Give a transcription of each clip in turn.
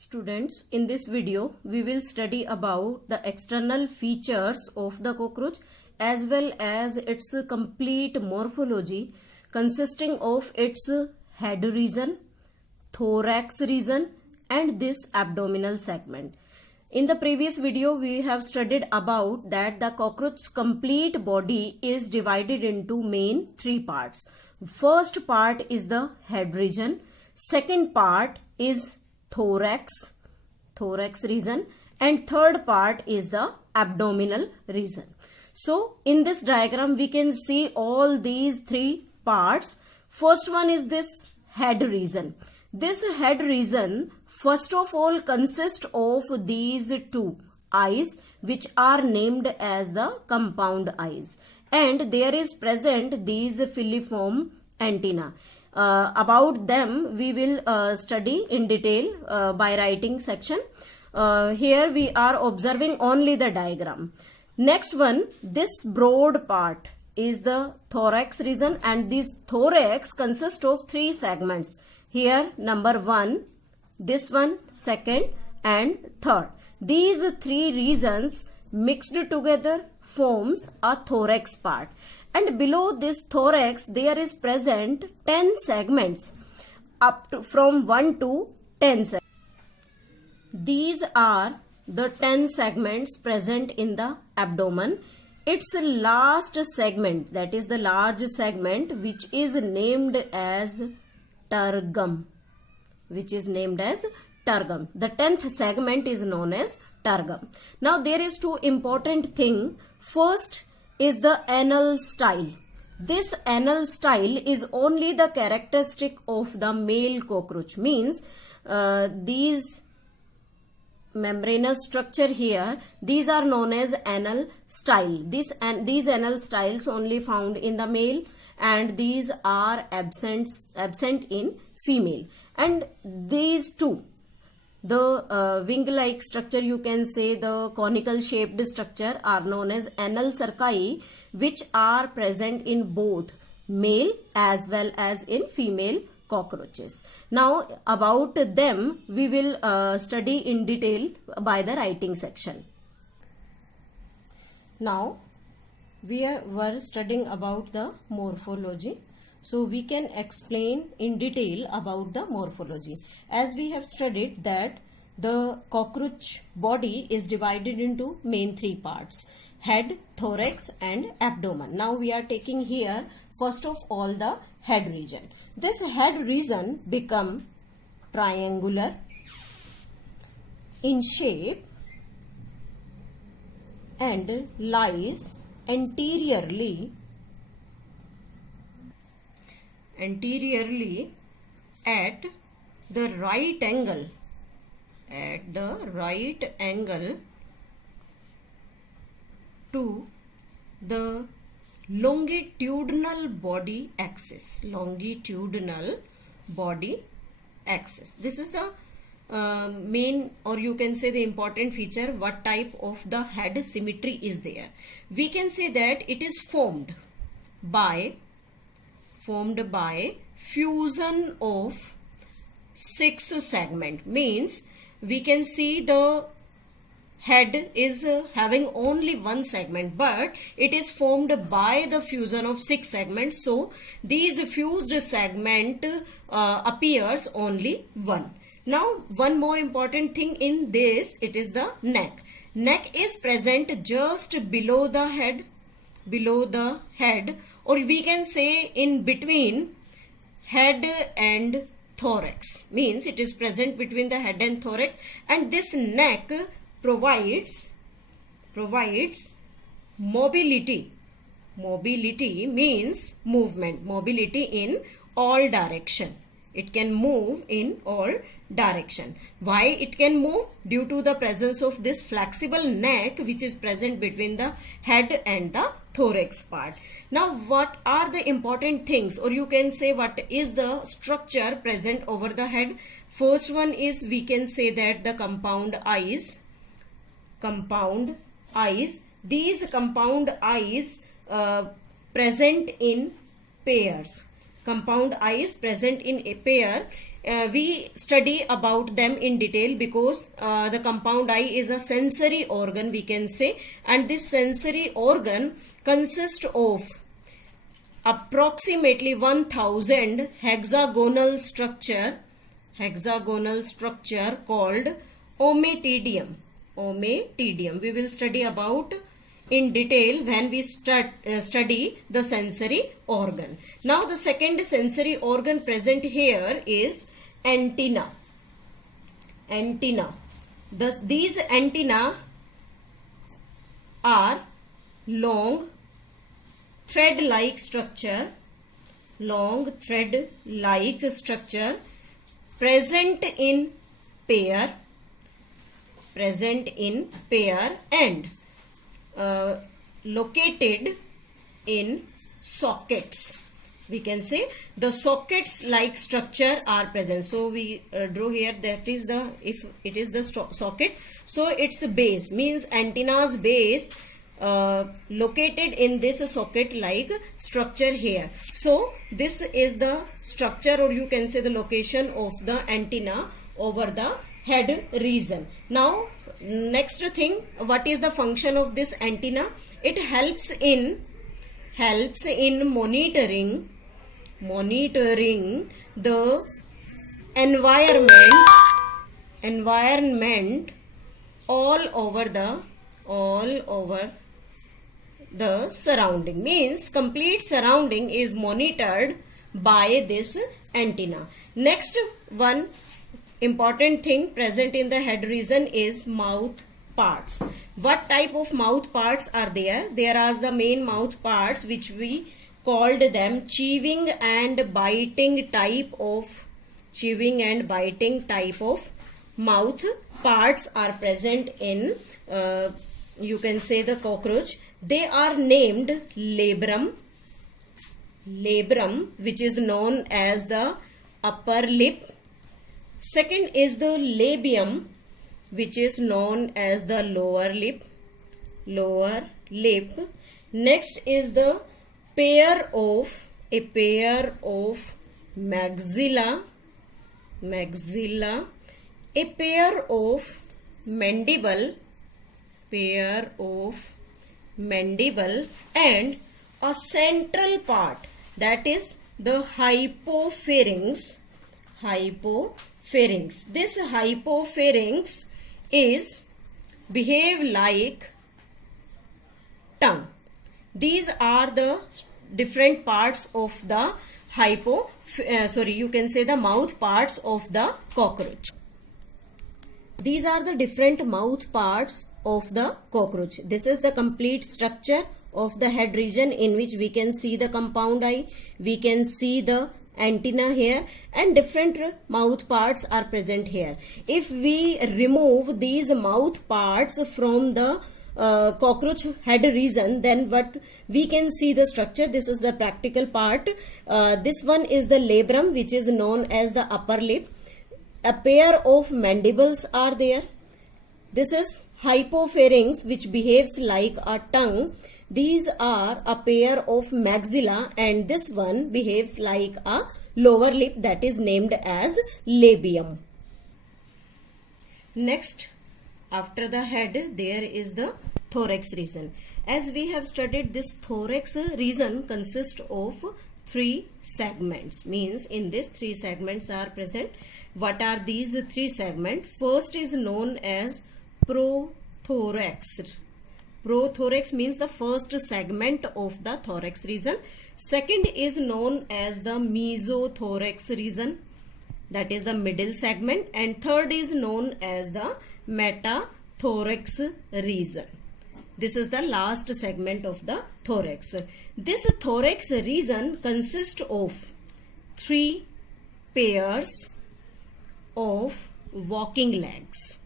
Students, in this video, we will study about the external features of the cockroach as well as its complete morphology consisting of its head region, thorax region and this abdominal segment. In the previous video, we have studied about that the cockroach's complete body is divided into main three parts. First part is the head region, second part is thorax region, and third part is the abdominal region. So in this diagram we can see all these three parts. First one is this head region. This head region first of all consists of these two eyes which are named as the compound eyes, and there is present these filiform antenna. About them we will study in detail by writing section. Here we are observing only the diagram. Next one, this broad part is the thorax region, and this thorax consists of three segments. Here number 1, this one, second and third. These three regions mixed together forms a thorax part. And below this thorax there is present 10 segments up to from 1 to 10 segments. These are the 10 segments present in the abdomen. Its last segment, that is the large segment, which is named as tergum. The 10th segment is known as tergum. Now there is two important things. First is the anal style. This anal style is only the characteristic of the male cockroach. Means these membranous structure here, these are known as anal style. These anal styles only found in the male, and these are absent in female. And these two, the wing-like structure, you can say the conical shaped structure, are known as anal cerci, which are present in both male as well as in female cockroaches. Now about them we will study in detail by the writing section. Now we were studying about the morphology. So we can explain in detail about the morphology. As we have studied that the cockroach body is divided into main three parts: head, thorax and abdomen. Now we are taking here first of all the head region. This head region become triangular in shape and lies anteriorly at the right angle to the longitudinal body axis. This is the main, or you can say the important feature. What type of the head symmetry is there? We can say that it is formed by fusion of 6 segments. Means we can see the head is having only one segment, but it is formed by the fusion of 6 segments. So these fused segment appears only one. Now one more important thing in this, it is the neck. Neck is present just below the head, or we can say in between head and thorax. Means it is present between the head and thorax, and this neck provides mobility. Mobility means movement, mobility in all direction. It can move in all direction. Why it can move? Due to the presence of this flexible neck which is present between the head and the thorax part. Now what are the important things, or you can say what is the structure present over the head? First one is, we can say that the compound eyes. These compound eyes present in pairs. Compound eyes present in a pair we study about them in detail because the compound eye is a sensory organ, we can say, and this sensory organ consists of approximately 1000 hexagonal structure called ommatidium. We will study about in detail when we study the sensory organ. Now the second sensory organ present here is antenna. These antenna are long thread-like structure present in pair and located in sockets. We can say the sockets like structure are present. So we draw here, that is the, if it is the socket, so its base means antenna's base located in this socket like structure here. So this is the structure, or you can say the location of the antenna over the head region. Now next thing, what is the function of this antenna? It helps in monitoring the environment all over the surrounding, means complete surrounding is monitored by this antenna. Next one important thing present in the head region is mouth parts. What type of mouth parts are there? There are the main mouth parts which we called them chewing and biting type of mouth parts are present in you can say the cockroach. They are named labrum, which is known as the upper lip. Second is the labium, which is known as the lower lip. Next is the pair of maxilla, a pair of mandible, and a central part, that is the hypopharynx. This hypopharynx is behave like tongue. These are the different parts of the you can say the mouth parts of the cockroach. These are the different mouth parts of the cockroach. This is the complete structure of the head region, in which we can see the compound eye, we can see the antenna here, and different mouth parts are present here. If we remove these mouth parts from the cockroach head region, then what we can see the structure. This is the practical part. This one is the labrum, which is known as the upper lip. A pair of mandibles are there. This is hypopharynx, which behaves like a tongue. These are a pair of maxilla, and this one behaves like a lower lip, that is named as labium. Next, after the head, there is the thorax region. As we have studied, this thorax region consists of 3 segments, means in this 3 segments are present. What are these 3 segments? First is known as prothorax. Prothorax means the first segment of the thorax region. Second is known as the mesothorax region, that is the middle segment, and third is known as the metathorax region. This is the last segment of the thorax. This thorax region consists of 3 pairs of walking legs.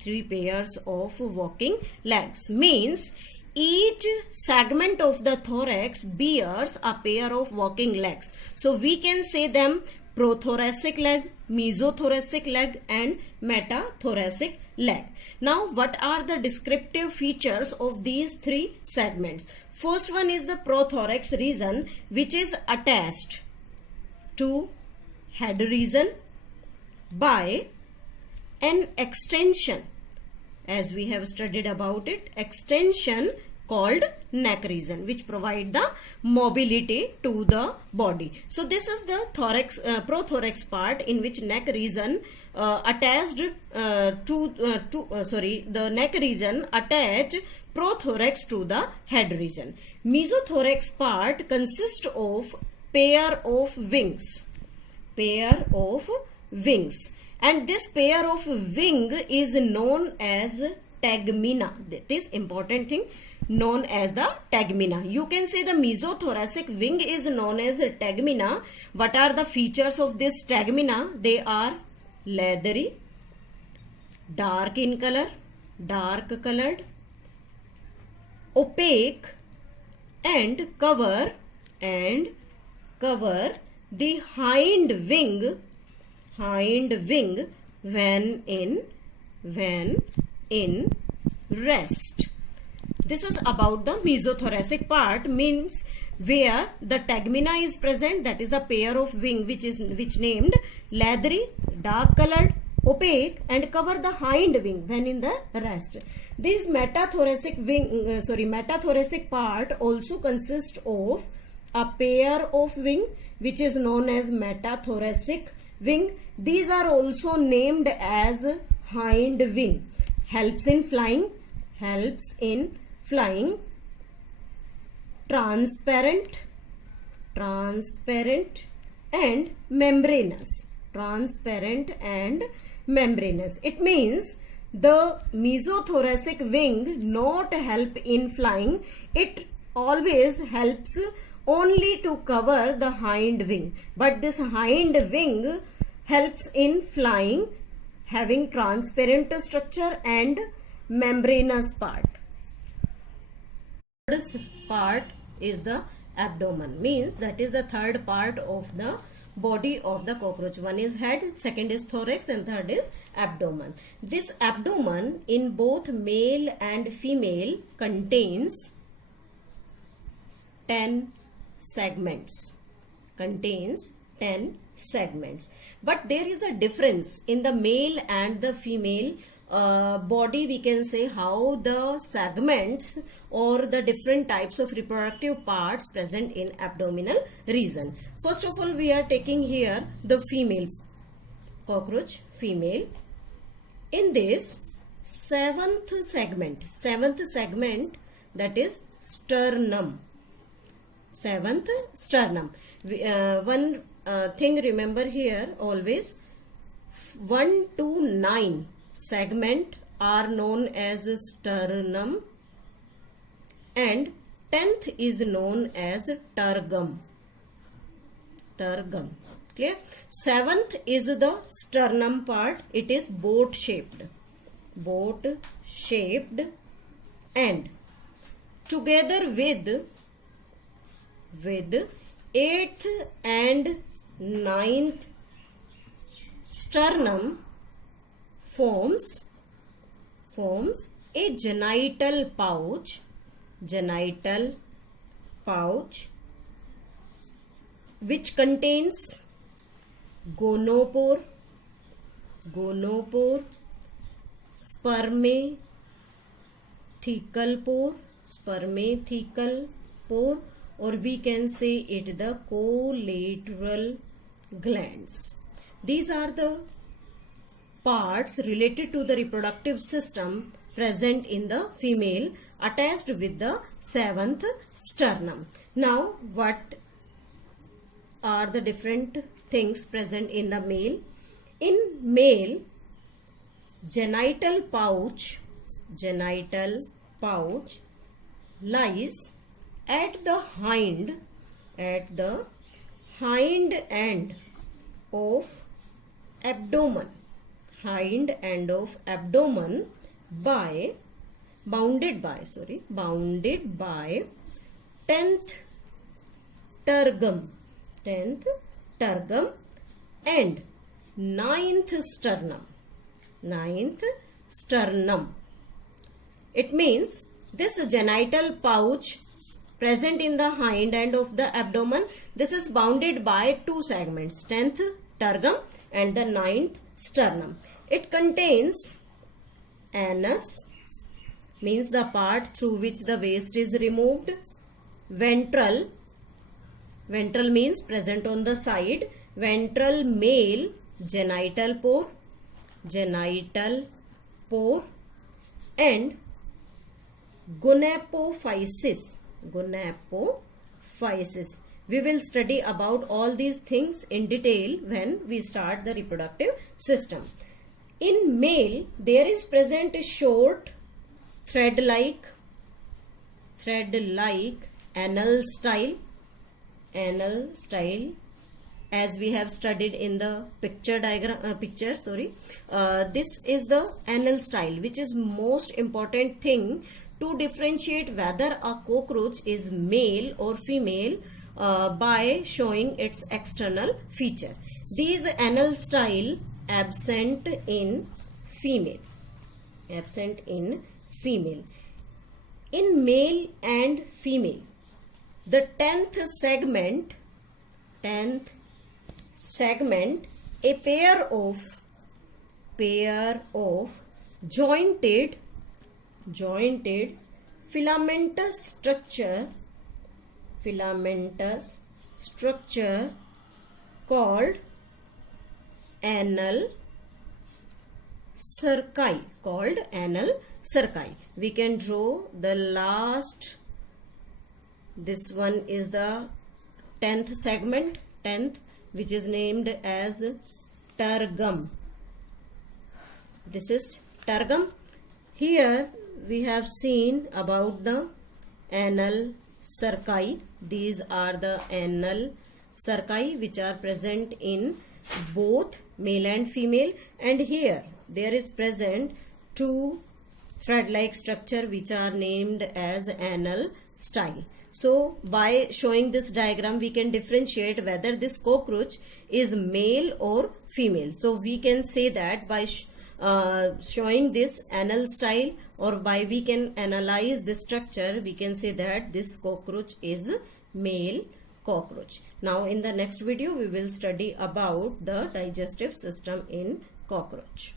3 pairs of walking legs means each segment of the thorax bears a pair of walking legs. So we can say them prothoracic leg, mesothoracic leg, and metathoracic leg. Now what are the descriptive features of these 3 segments? First one is the prothorax region, which is attached to head region. by an extension, as we have studied about it, extension called neck region, which provide the mobility to the body. So this is the thorax, prothorax part, in which neck region attached the neck region attach prothorax to the head region. Mesothorax part consists of pair of wings, and this pair of wing is known as tegmina. That is important thing, known as the tegmina. You can say the mesothoracic wing is known as tegmina. What are the features of this tegmina? They are leathery, dark in color, dark colored, opaque, and cover the hind wing when in rest. This is about the mesothoracic part, means where the tegmina is present, that is the pair of wing which named leathery, dark colored, opaque, and cover the hind wing when in the rest. This metathoracic part also consists of a pair of wing which is known as metathoracic wing. These are also named as hind wing. Helps in flying, transparent and membranous. It means the mesothoracic wing not help in flying. It always helps only to cover the hind wing, but this hind wing helps in flying, having transparent structure and membranous part. This part is the abdomen, means that is the third part of the body of the cockroach. One is head, second is thorax, and third is abdomen. This abdomen in both male and female contains 10 segments. But there is a difference in the male and the female body. We can say how the segments or the different types of reproductive parts present in abdominal region. First of all, we are taking here the female cockroach, female. In this seventh segment, that is sternum. One thing remember here always, 1 to 9 segment are known as sternum, and 10th is known as tergum. Clear? 7th is the sternum part. It is boat shaped, and together with 8th and 9th sternum forms a genital pouch which contains gonopore, spermathecal pore, or we can say it the collateral glands. These are the parts related to the reproductive system present in the female, attached with the 7th sternum. Now, what are the different things present in the male? In male, genital pouch lies at the hind end of abdomen, bounded by 10th tergum and 9th sternum. It means this genital pouch present in the hind end of the abdomen, this is bounded by 2 segments, 10th tergum and the 9th sternum. It contains anus, means the part through which the waste is removed. Ventral, ventral means present on the side. Ventral male genital pore, genital pore, and gonapophysis, gonapophysis. We will study about all these things in detail when we start the reproductive system. In male, there is present a short thread-like anal style, as we have studied in the picture diagram. This is the anal style, which is most important thing to differentiate whether a cockroach is male or female by showing its external feature. These anal style absent in female. In male and female, the 10th segment, a pair of jointed filamentous structure called anal cerci. We can draw the last. This one is the 10th segment, which is named as tergum. This is tergum. Here we have seen about the anal cerci. These are the anal cerci which are present in both male and female, and here there is present two thread-like structure which are named as anal style. So by showing this diagram, we can differentiate whether this cockroach is male or female. So we can say that by showing this anal style, or by we can analyze this structure, we can say that this cockroach is male cockroach. Now in the next video, we will study about the digestive system in cockroach.